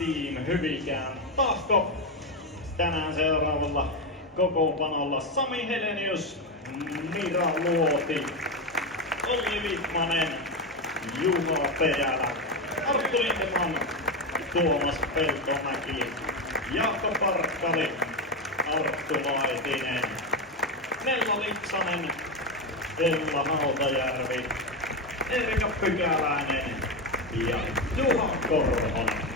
Team Hyvinkään Tahko. Tänään seuraavalla kokoonpanolla Sami Helenius, Mira Luoti, Olli Wittmanen, Juha Peälä, Arttu Lindeman, Tuomas Peltomäki, Jaakko Parkkali, Arttu Laitinen, Nella Lipsanen, Ella Hautajärvi, Erika Pykäläinen ja Juha Korhonen.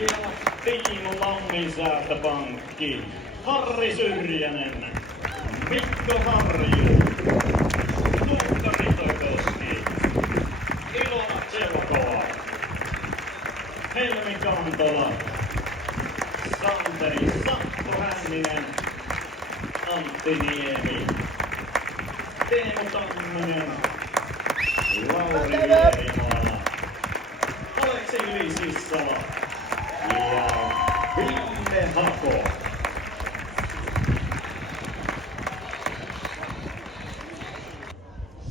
Ja Team Lamminsäätöpankki, Harri Syrjänen, Mikko Harju, Tuukka Ritokoski, Ilona Tselkova, Helmi Kantola, Santeri Santtu Hänninen, Antti Niemi, Teemu Tamminen, Lauri Vierimaala, Aleksi Ylisissala ja Ville Hako.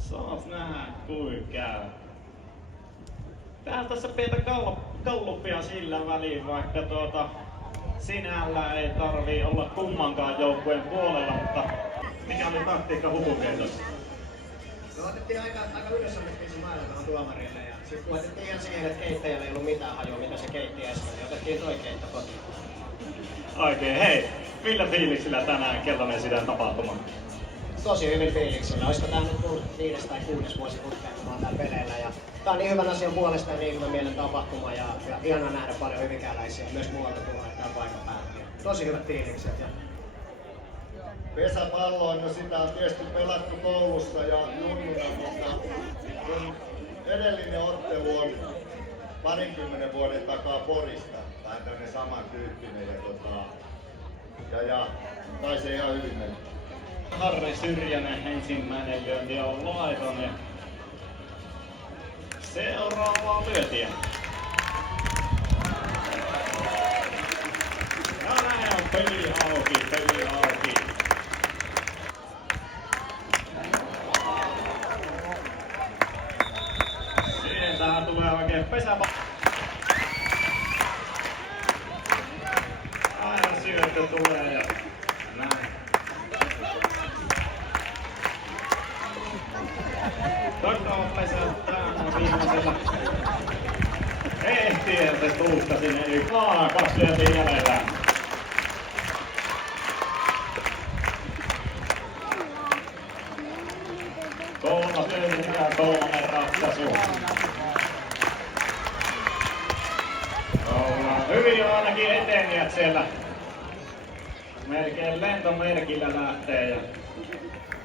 Saat nähdä kuin käy. Täällä tässä pientä gallupia sillä väliin, vaikka sinällä ei tarvii olla kummankaan joukkueen puolella, mutta mikä oli taktiikka hupukeitossa? Me otettiin aika ylös annettiin se mailla tuohon tuomarille ja sitten kun otettiin ihan siihen, että keittäjällä ei ollut mitään hajua, mitä se keitti äsken, niin otettiin toi keitto kotiin. Oikein, hei! Millä fiiliksillä tänään Kellonen Sydän tapahtuma? Tosi hyvin fiiliksillä. Olisiko tää nyt 5. tai 6. vuosi putkeen, kun mä oon täällä peleillä. Ja tää on niin hyvän asian puolesta ja niin hyvän mielen tapahtuma ja ihana nähdä paljon hyvinkäänläisiä myös muualta tulee tää paikan päällä. Tosi hyvät fiilikset. Pesäpalloa, no sitä on tietysti pelattu koulussa ja junnuna, mutta kun edellinen ottelu on 20 vuoden takaa Porista, vähän tämmönen samantyyppinen ja kai se ihan hyvin meni. Harri Syrjänen ensimmäinen lyönti on laiton ja seuraavaa lyöntiä. Ja näin on peli auki. Sieltähän tulee oikein pesäpallo. Aina syöttö tulee ja näin. Takapesältään viimeisellä ehtien se tuusta sinne yli. 2 lyöntiä jäljellä. Kolmas lyönti ja 3 ratkaisu. Ollaan hyvin jo ainakin etenijät siellä. Melkein lentomerkillä lähtee ja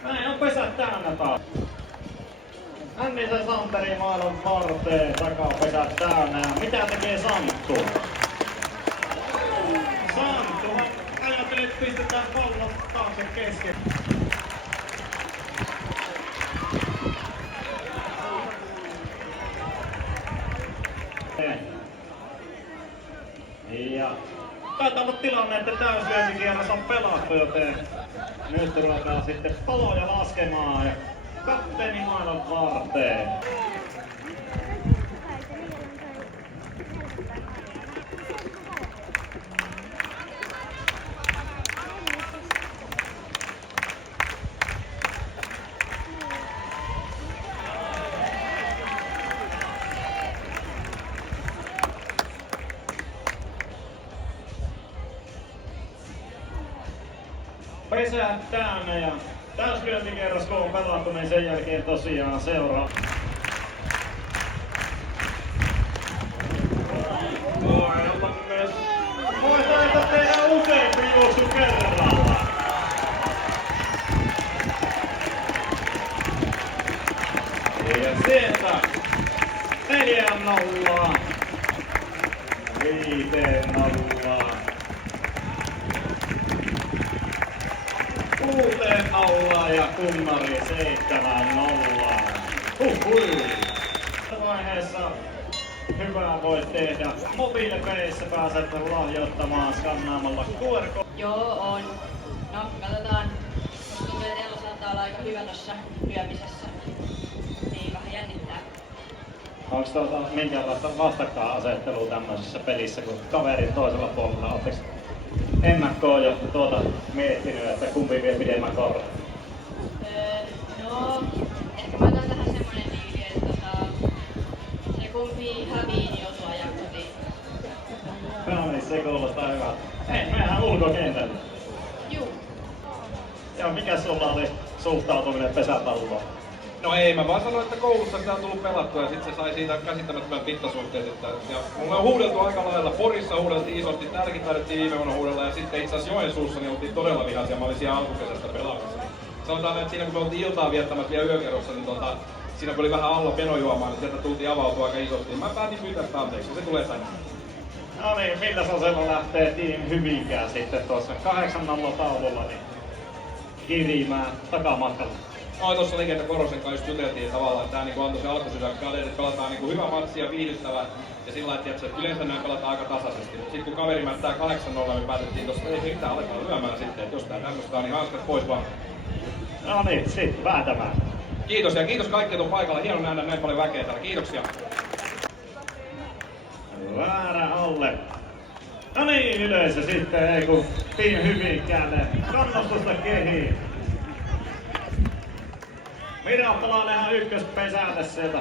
näin on pesät täynnä taas. Hännisen Santeri maailman varteen, takapesät täynnä. Mitä tekee Santtu? Santtu ajattelee, että pistetään pallon taakse kesken. Ja taitaa olla tilanne, että täyslyöntikierros on pelattu, joten nyt ruvetaan sitten paloja laskemaan ja kapteeni maailman varteen. Pesät täynnä ja täyslyöntikierros kun on pelattu, niin sen jälkeen tosiaan seuraa. Voidaan tehdä useampi juoksu kerralla. Ja sieltä 4-0. 5-0. 6-0 ja kunnari 7-0. Tässä vaiheessa hyvää voit tehdä. Mobiilepeissä pääset lahjoittamaan skannaamalla QR. Joo, on. No, katsotaan. Musta tuntuu, että Ella saattaa olla aika hyvä tossa lyömisessä. Niin vähän jännittää. Onko minkäänlaista vastakkainasettelua tämmöisessä pelissä, kun kaveri toisella puolella? Oletteko ennakkoon jo miettinyt, että kumpi vie pidemmän korran? No, ehkä mä otan tähän semmonen diili, että se kumpi hävii, niin osaa jaksotiin. No niin, se kuulostaa hyvältä. Hei, mennään ulkokentälle. Juu. Joo, mikä sulla oli suhtautuminen pesäpalloon? No ei, mä vaan sanoin, että koulussa sitä on tullut pelattua ja sit se sai siitä käsittämättömän mittasuhteet. Ja mulla on huudeltu aika lailla. Porissa huudeltiin isosti, täälläkin taidettiin viime vuonna huudella ja sitten itse asiassa Joensuussa niin oltiin todella vihaisia. Mä olin siellä alkukesästä pelaamassa. Sanotaan, että siinä kun me oltiin iltaa viettämässä vielä yökerrossa, niin siinä kun oli vähän alla penojuomaan, niin sieltä tultiin avautua aika isosti. Mä päätin pyytää anteeksi, se tulee tänne. No niin, millä osella lähtee Team Hyvinkää sitten tuossa 8-0 taululla niin kirimään takamatkalla? No tossa Legenda Korosen kanssa just juteltiin tavallaan, että tää niinku antoi se alkusysäkkäinen, että pelataan niinku hyvä matsi ja viihdyttävä. Ja sillä lailla, että yleensä näin pelataan aika tasaisesti. Mut sit kun kaveri mättää 8-0, me päätettiin tossa, että ei mitään aletaan lyömään sitten, että jos tää tämmöstä on, niin hanskat pois vaan. No niin, sit vääntämään. Kiitos ja kiitos kaikille tuon paikalla. Hieno nähdä näin paljon väkeä täällä. Kiitoksia. Väärä alle. No niin, yleisö sitten, ei kun Team Hyvinkäälle kannustusta kehiin. Virauttalainenhan ykköspesälle sieltä.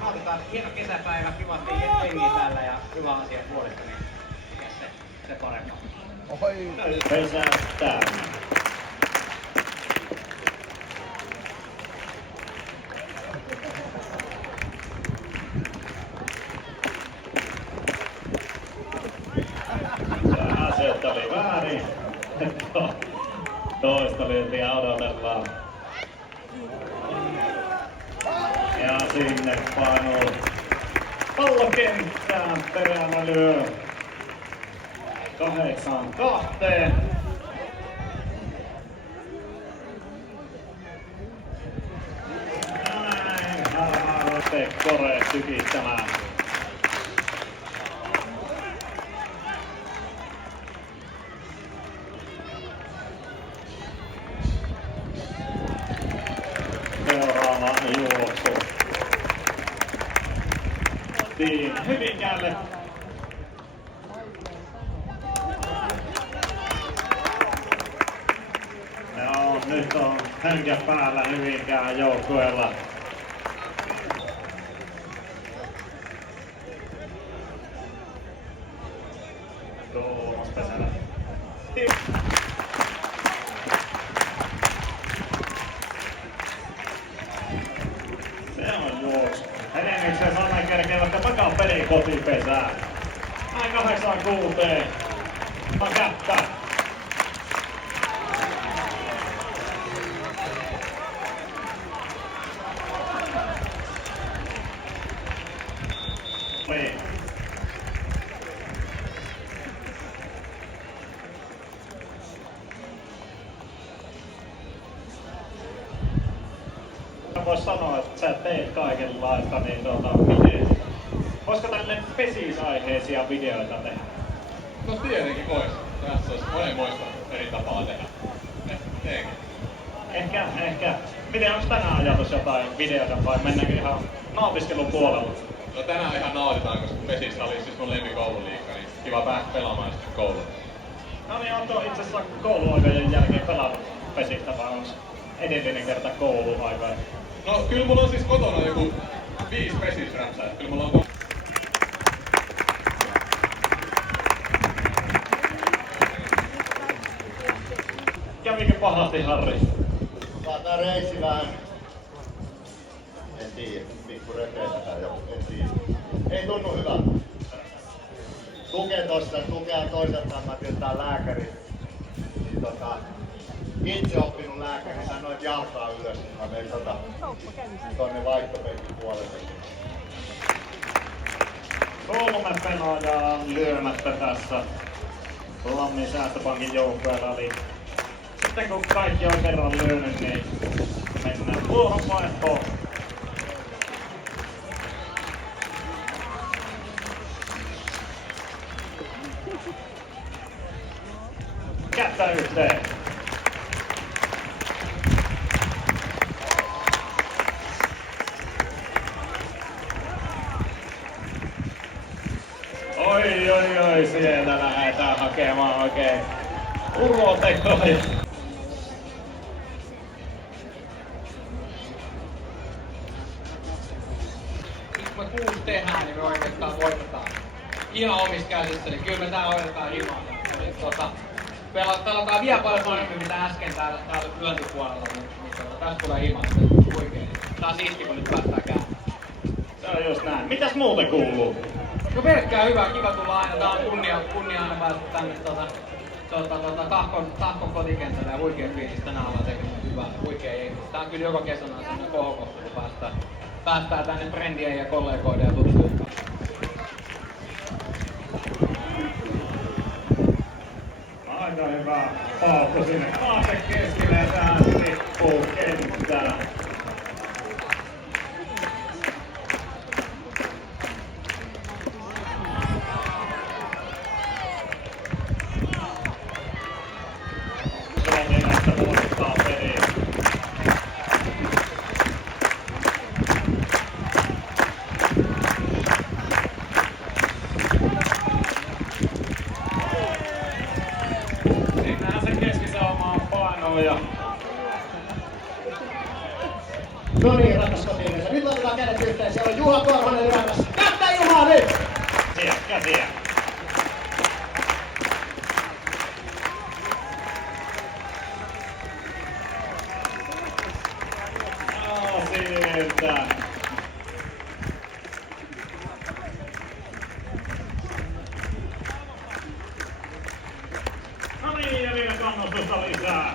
Nautitaan hieno kesäpäivä, kivat jengiä täällä ja hyvä asia puolesta, niin mikä se parempaa. Pesättää. Aseet oli väärin. Toista lyöntiä odotellaan. Ja sinne painuu pallokenttään peräämä lyö. 8-2. Näin harhaan Kore tykittämään. Seuraava juoksu. Team Hyvinkäälle. Joo, nyt on hönkä päällä Hyvinkään joukkueella. Tuomas Pesälä. Se on juoksu. Enemmikseen Sanna kerkee vaikka takaperin kotipesään. Näin 8-6. Kättä. Niin. Vois sanoa, että sä teet kaikenlaista, niin miten? Voisiko tälle pesisaiheisia videoita tehdä? No tietenkin vois. Tässä olisi monenmoista eri tapaa tehdä. Teenkin. Ehkä. Miten onko tänään ajatus jotain videota vai mennäänkö ihan nautiskelun puolella? No tänään ihan nautitaan, koska Pesissä oli siis mun lempikoululiikka, niin kiva päästä pelaamaan sitten kouluun. No niin, ootko itse asiassa kouluaikojen jälkeen pelannut Pesistä vai onko edellinen kerta kouluaika? No kyllä mulla on siis kotona joku 5 Pesis-räpsää, kyllä mulla on Kävikö pahasti, Harri? Tää reissi vähän, en tiedä, pikku repeitä tai joku, en tiedä. Ei tunnu hyvältä. Tukea toiselta ammatiltaan lääkäri. Niin itse oppinut lääkäri sanoi, että jalkaa ylös, niin mä vein tonne vaihtopenkin puolelle. 3 pelaajaa lyömättä tässä Lammin Säästöpankin joukkueella, eli sitten kun kaikki on kerran lyönyt, niin mennään vuoronvaihtoon. Kättä yhteen. Oi, sieltä lähdetään hakemaan oikein urotekoja. Nyt kun me 6 tehdään, niin me oikeastaan voitetaan. Ihan omissa käsissä, niin kyllä me tää hoidetaan himaa. Pelataan vielä paljon paremmin mitä äsken täällä lyöntipuolella, mutta tästä tulee himaa oikein. Tää on siisti, kun nyt päästään käymään. Se on just näin. Mitäs muuten kuuluu? No pelkkää hyvää, kiva tulla aina. Tää on kunnia aina päästä tänne Tahkon kotikentälle ja huikea fiilis. Tänään ollaan tekemässä hyvää, huikea jengi. Tää on kyllä joka kesänä sellainen kohokohta, kun päästään tänne friendien ja kollegoiden ja tuttujen kanssa. Aika hyvä paukku sinne taakse keskelle ja tähän tippuu kenttään. Suomenästä voittaa peli. Sinnehän se keskisaumaan painoa ja No niin, rakas kotiinsa. Nyt otetaan kädet yhteen. Siellä on Juha Korhonen lyömässä. Kättä Juha nyt! käsiä. Sieltä. No niin, ja vielä kannustusta lisää.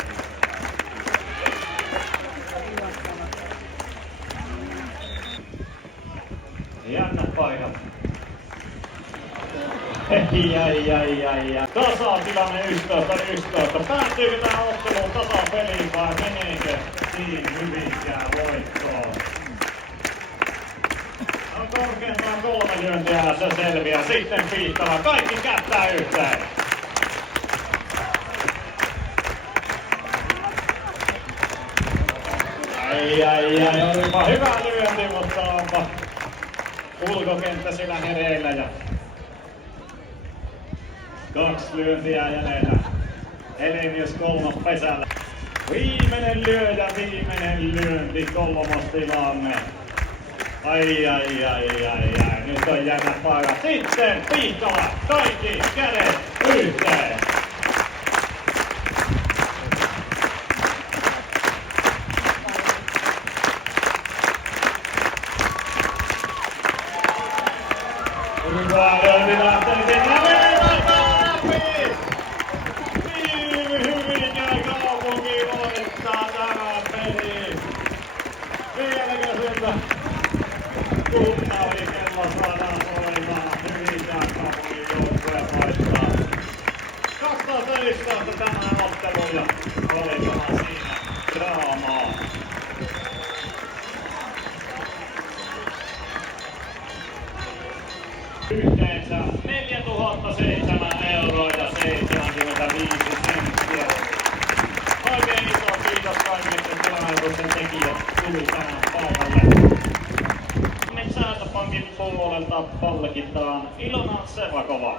Jännät paikat. Ai. Tasatilanne 11-11. Päättyykö tää otteluun tasapeliin vai meneekö Team Hyvinkää voittoon? No korkeintaan 3 lyöntiä se selviää. Sitten Piittala. Kaikki kättää yhteen. Ai, olipa hyvä lyönti, mutta onpa ulkokenttä sillä hereillä ja 2 lyöntiä jäljellä. Helenius kolmas pesällä. Viimeinen lyöjä, viimeinen lyönti, kolmostilanne. Ai. Nyt on jännä paikka. Sitten Piittala, kaikki kädet yhteen. Hyvä lyönti lähtee sinne. Hyvinkään kaupunki voittaa tämän pelin. Vieläkö sieltä kunnallikello saadaan soimaan? Hyvinkään kaupungin joukkue voittaa. 217 tämän ottelun ja olikohan siinä draamaa. Yhteensä 4 007 euroa ja 75 senttiä. Oikein iso kiitos kaikille, kun tilaisuuden tekijät tuli tänään paikalle. Nyt Säätöpankin puolelta palkitaan Ilona Sevakova.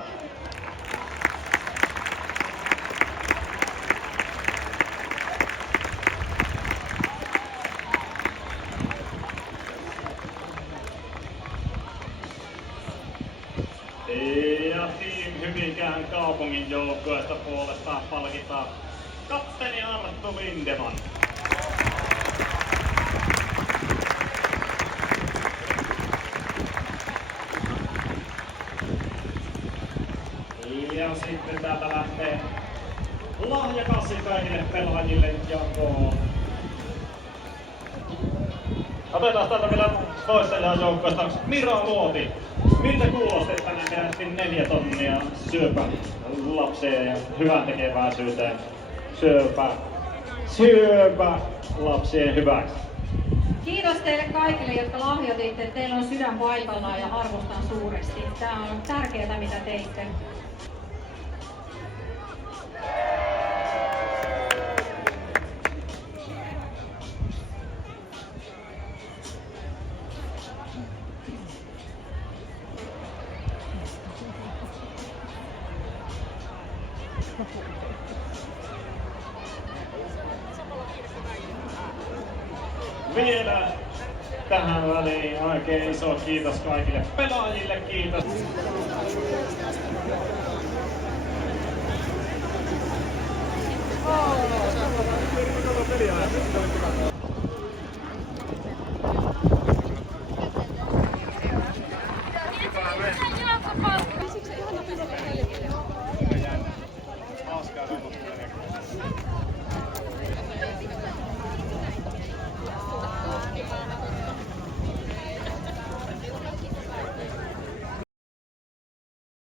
Ja Team Hyvinkään kaupungin joukkueesta puolestaan palkitaan kapteeni Arttu Lindeman. Ja sitten täältä lähtee lahjakassi kaikille pelaajille jakoon. Otetaan täältä vielä toistajan joukkueesta Mira Luoti. Miltä kuulosti, että tänään kerättiin 4 tonnia syöpälapseen ja hyvän tekeväisyyteen syöpälapsien hyväksi? Kiitos teille kaikille, jotka lahjoititte. Teillä on sydän paikallaan ja arvostan suuresti. Tämä on tärkeää, mitä teitte. Vielä tähän väliin oikein iso kiitos kaikille pelaajille, kiitos. Oh,